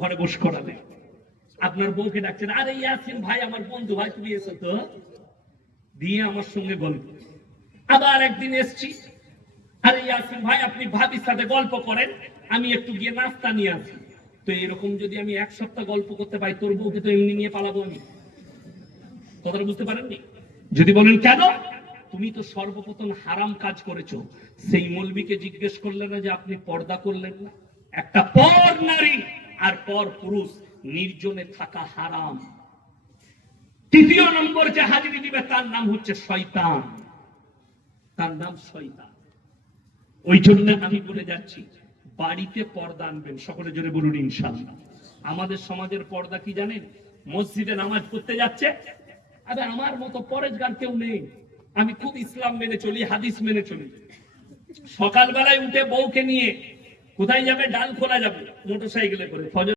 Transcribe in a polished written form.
ঘরে বস করালে। আপনার বউকে ডাকছেন, আরে ইয়াসিন ভাই আমার বন্ধু, ভাই তুমি এসো তো, দিয়ে আমার সঙ্গে গল্প। আবার একদিন এসছি, আরে ইয়াসিন ভাই আপনি ভাবির সাথে গল্প করেন, আমি একটু গিয়ে নাস্তা নিয়ে আসি। তো এরকম যদি আমি এক সপ্তাহ গল্প করতে পাই, তোর বউকে তো এমনি নিয়ে পালাবো আমি। কথাটা বুঝতে পারেননি? যদি বলেন কেন, তুমি তো সর্বপ্রথম হারাম কাজ করেছো। সেই মৌলবীকে জিজ্ঞেস করলেন না যে আপনি পর্দা করলেন না? একটা পর নারী আর পর পুরুষ নির্জনে থাকা হারাম। তৃতীয় নম্বর যে হাজিরি দিবে তার নাম হচ্ছে শয়তান, তার নাম শয়তান। ওই জন্য আমি বলে যাচ্ছি, বাড়িতে পর্দা আনবেন। সকলে জোরে বলুন ইনশাআল্লাহ। আমাদের সমাজের পর্দা কি জানেন? মসজিদে নামাজ পড়তে যাচ্ছে, আরে আমার মতো পরেশগার কেউ নেই, আমি খুব ইসলাম মেনে চলি, হাদিস মেনে চলি। সকালবেলায় উঠে বউকে নিয়ে কোথায় যাবে? ডাল খোলা যাবে মোটরসাইকেলে করে, ফজর